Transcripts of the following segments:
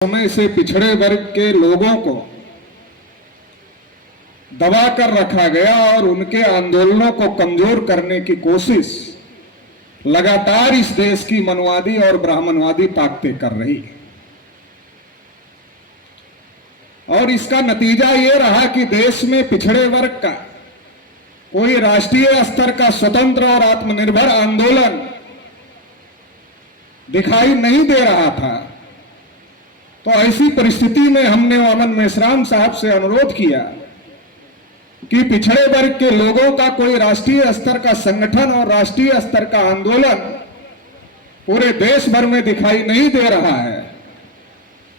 समय से पिछड़े वर्ग के लोगों को दबा कर रखा गया और उनके आंदोलनों को कमजोर करने की कोशिश लगातार इस देश की मनवादी और ब्राह्मणवादी ताकतें कर रही है। और इसका नतीजा ये रहा कि देश में पिछड़े वर्ग का कोई राष्ट्रीय स्तर का स्वतंत्र और आत्मनिर्भर आंदोलन दिखाई नहीं दे रहा था। तो ऐसी परिस्थिति में हमने वामन मेश्राम साहब से अनुरोध किया कि पिछड़े वर्ग के लोगों का कोई राष्ट्रीय स्तर का संगठन और राष्ट्रीय स्तर का आंदोलन पूरे देश भर में दिखाई नहीं दे रहा है।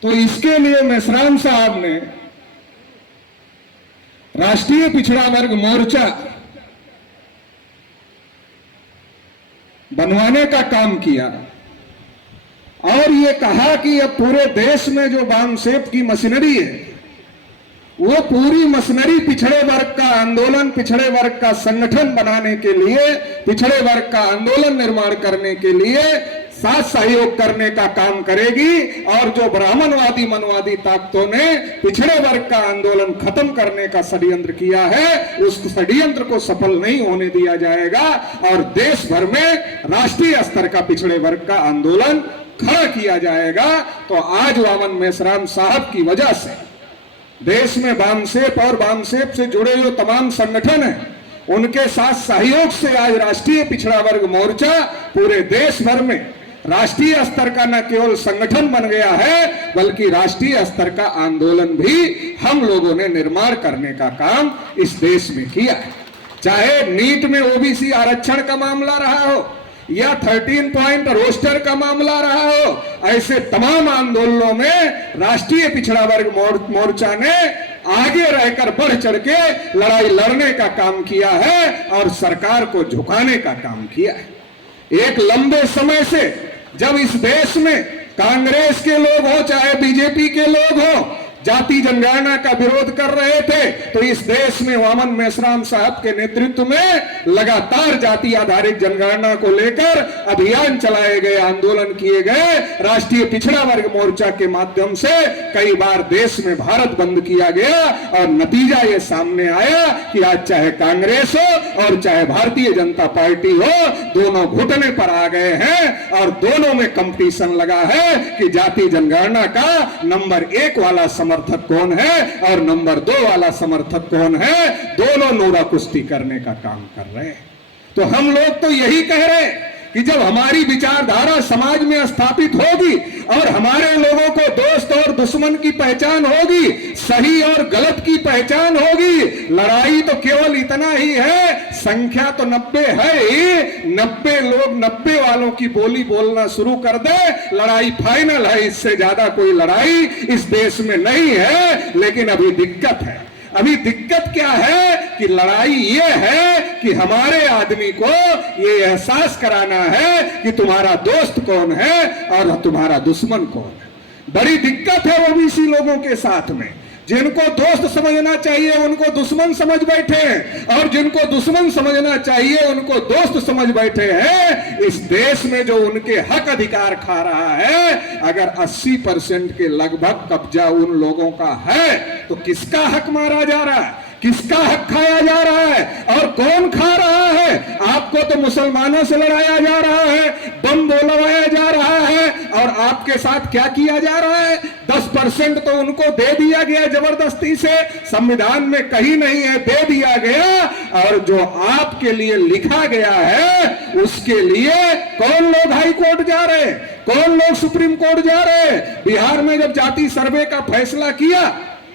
तो इसके लिए मेश्राम साहब ने राष्ट्रीय पिछड़ा वर्ग मोर्चा बनवाने का काम किया और ये कहा कि अब पूरे देश में जो बामसेफ की मशीनरी है वो पूरी मशीनरी पिछड़े वर्ग का आंदोलन, पिछड़े वर्ग का संगठन बनाने के लिए, पिछड़े वर्ग का आंदोलन निर्माण करने के लिए साथ सहयोग करने का काम करेगी। और जो ब्राह्मणवादी मनवादी ताकतों ने पिछड़े वर्ग का आंदोलन खत्म करने का षड्यंत्र किया है, उस षड्यंत्र को सफल नहीं होने दिया जाएगा और देश भर में राष्ट्रीय स्तर का पिछड़े वर्ग का आंदोलन खड़ा किया जाएगा। तो आज वामन मेश्राम साहब की वजह से देश में बामसेफ और बामसेफ से जुड़े जो तमाम संगठन हैं, उनके साथ सहयोग से आज राष्ट्रीय पिछड़ा वर्ग मोर्चा पूरे देश भर में राष्ट्रीय स्तर का न केवल संगठन बन गया है बल्कि राष्ट्रीय स्तर का आंदोलन भी हम लोगों ने निर्माण करने का काम इस देश में किया है। चाहे नीट में ओबीसी आरक्षण का मामला रहा हो या 13 पॉइंट रोस्टर का मामला रहा हो, ऐसे तमाम आंदोलनों में राष्ट्रीय पिछड़ा वर्ग मोर्चा ने आगे रहकर बढ़ चढ़ के लड़ाई लड़ने का काम किया है और सरकार को झुकाने का काम किया है। एक लंबे समय से जब इस देश में कांग्रेस के लोग हो चाहे बीजेपी के लोग हो जाति जनगणना का विरोध कर रहे थे, तो इस देश में वामन मेश्राम साहब के नेतृत्व में लगातार जाति आधारित जनगणना को लेकर अभियान चलाए गए, आंदोलन किए गए। राष्ट्रीय पिछड़ा वर्ग मोर्चा के माध्यम से कई बार देश में भारत बंद किया गया और नतीजा ये सामने आया कि आज चाहे कांग्रेस हो और चाहे भारतीय जनता पार्टी हो, दोनों घुटने पर आ गए हैं और दोनों में कंपटीशन लगा है कि जाति जनगणना का नंबर 1 वाला समर्थक कौन है और नंबर 2 वाला समर्थक कौन है। दोनों नोरा कुश्ती करने का काम कर रहे हैं। तो हम लोग तो यही कह रहे हैं कि जब हमारी विचारधारा समाज में स्थापित होगी और हमारे लोगों को दोस्त और दुश्मन की पहचान होगी, सही और गलत की पहचान होगी, लड़ाई तो केवल इतना ही है, संख्या तो 90 है ही, 90 लोग 90 वालों की बोली बोलना शुरू कर दे, लड़ाई फाइनल है। इससे ज्यादा कोई लड़ाई इस देश में नहीं है। लेकिन अभी दिक्कत है, अभी दिक्कत क्या है कि लड़ाई ये है कि हमारे आदमी को ये एहसास कराना है कि तुम्हारा दोस्त कौन है और तुम्हारा दुश्मन कौन है। बड़ी दिक्कत है ओबीसी लोगों के साथ में, जिनको दोस्त समझना चाहिए उनको दुश्मन समझ बैठे हैं और जिनको दुश्मन समझना चाहिए उनको दोस्त समझ बैठे हैं। इस देश में जो उनके हक अधिकार खा रहा है, अगर 80% के लगभग कब्जा उन लोगों का है तो किसका हक मारा जा रहा है, किसका हक खाया जा रहा है और कौन खा रहा है? आपको तो मुसलमानों से लड़ाया जा रहा है, बम बोलवाया जा रहा है और आपके साथ क्या किया जा रहा है? 10% तो उनको दे दिया गया जबरदस्ती से, संविधान में कहीं नहीं है, दे दिया गया। और जो आपके लिए लिखा गया है उसके लिए कौन लोग हाई कोर्ट जा रहे हैं, कौन लोग सुप्रीम कोर्ट जा रहे हैं? बिहार में जब जाति सर्वे का फैसला किया,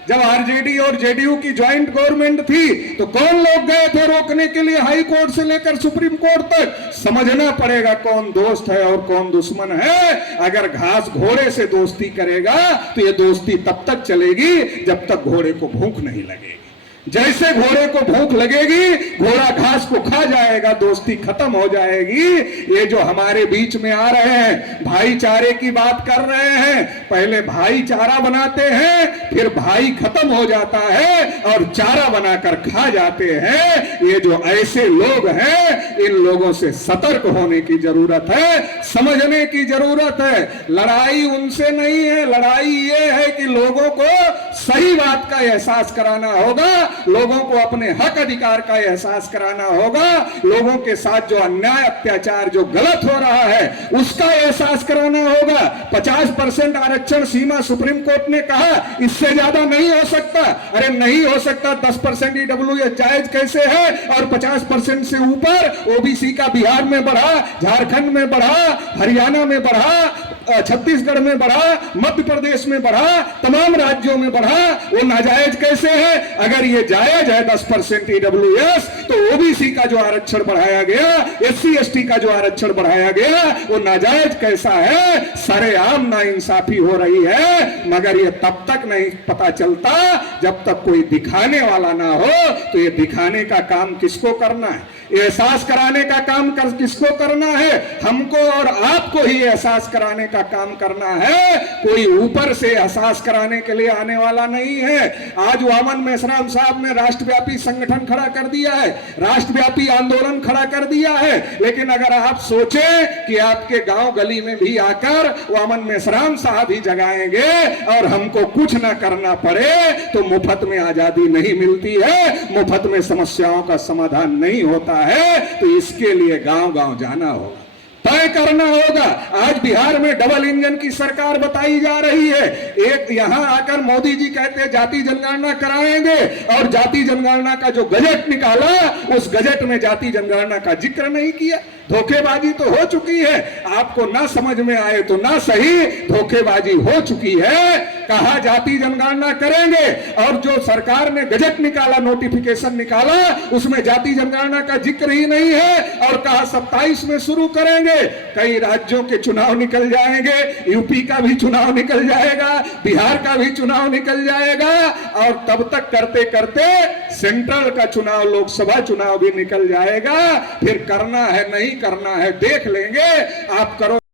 जब आरजेडी और जेडीयू की ज्वाइंट गवर्नमेंट थी, तो कौन लोग गए थे रोकने के लिए हाई कोर्ट से लेकर सुप्रीम कोर्ट तक? समझना पड़ेगा कौन दोस्त है और कौन दुश्मन है। अगर घास घोड़े से दोस्ती करेगा तो ये दोस्ती तब तक चलेगी जब तक घोड़े को भूख नहीं लगेगी। जैसे घोड़े को भूख लगेगी घोड़ा घास को खा जाएगा, दोस्ती खत्म हो जाएगी। ये जो हमारे बीच में आ रहे हैं, भाईचारे की बात कर रहे हैं, पहले भाईचारा बनाते हैं, फिर भाई खत्म हो जाता है और चारा बनाकर खा जाते हैं। ये जो ऐसे लोग हैं, इन लोगों से सतर्क होने की जरूरत है, समझने की जरूरत है। लड़ाई उनसे नहीं है, लड़ाई ये है कि लोगों को सही बात का एहसास कराना होगा, लोगों को अपने हक अधिकार का एहसास कराना होगा, लोगों के साथ जो अन्याय अत्याचार जो गलत हो रहा है उसका एहसास कराना होगा। 50% आरक्षण सीमा सुप्रीम कोर्ट ने कहा, इससे ज्यादा नहीं हो सकता। अरे नहीं हो सकता, 10% ईडब्ल्यूएस जायज कैसे है? और 50% से ऊपर ओबीसी का बिहार में बढ़ा, झारखंड में बढ़ा, हरियाणा में बढ़ा, छत्तीसगढ़ में बढ़ा, मध्य प्रदेश में बढ़ा, तमाम राज्यों में बढ़ा, वो नाजायज कैसे है? अगर ये जायज है 10% ईडब्ल्यूएस, तो ओबीसी का जो आरक्षण बढ़ाया गया, एससी एसटी का जो आरक्षण बढ़ाया गया, वो नाजायज कैसा है? सरेआम नाइंसाफी हो रही है। मगर ये तब तक नहीं पता चलता जब तक कोई दिखाने वाला ना हो। तो ये दिखाने का काम किसको करना है? एहसास कराने का काम किसको करना है? हमको और आपको ही एहसास कराने का काम करना है। कोई ऊपर से एहसास कराने के लिए आने वाला नहीं है। आज वामन मेश्राम साहब ने राष्ट्रव्यापी संगठन खड़ा कर दिया है, राष्ट्रव्यापी आंदोलन खड़ा कर दिया है। लेकिन अगर आप सोचें कि आपके गांव गली में भी आकर वामन मेश्राम साहब ही जगाएंगे और हमको कुछ ना करना पड़े, तो मुफ्त में आजादी नहीं मिलती है, मुफ्त में समस्याओं का समाधान नहीं होता है। तो इसके लिए गांव गांव जाना होगा, तय करना होगा। आज बिहार में डबल इंजन की सरकार बताई जा रही है। एक यहां आकर मोदी जी कहते हैं जाति जनगणना कराएंगे, और जाति जनगणना का जो गजट निकाला, उस गजट में जाति जनगणना का जिक्र नहीं किया। धोखेबाजी तो हो चुकी है, आपको ना समझ में आए तो ना सही, धोखेबाजी हो चुकी है। कहा जाति जनगणना करेंगे, और जो सरकार ने गजट निकाला, नोटिफिकेशन निकाला, उसमें जाति जनगणना का जिक्र ही नहीं है। और कहा 27 में शुरू करेंगे। कई राज्यों के चुनाव निकल जाएंगे, यूपी का भी चुनाव निकल जाएगा, बिहार का भी चुनाव निकल जाएगा, और तब तक करते करते सेंट्रल का चुनाव, लोकसभा चुनाव भी निकल जाएगा। फिर करना है नहीं करना है देख लेंगे। आप करो।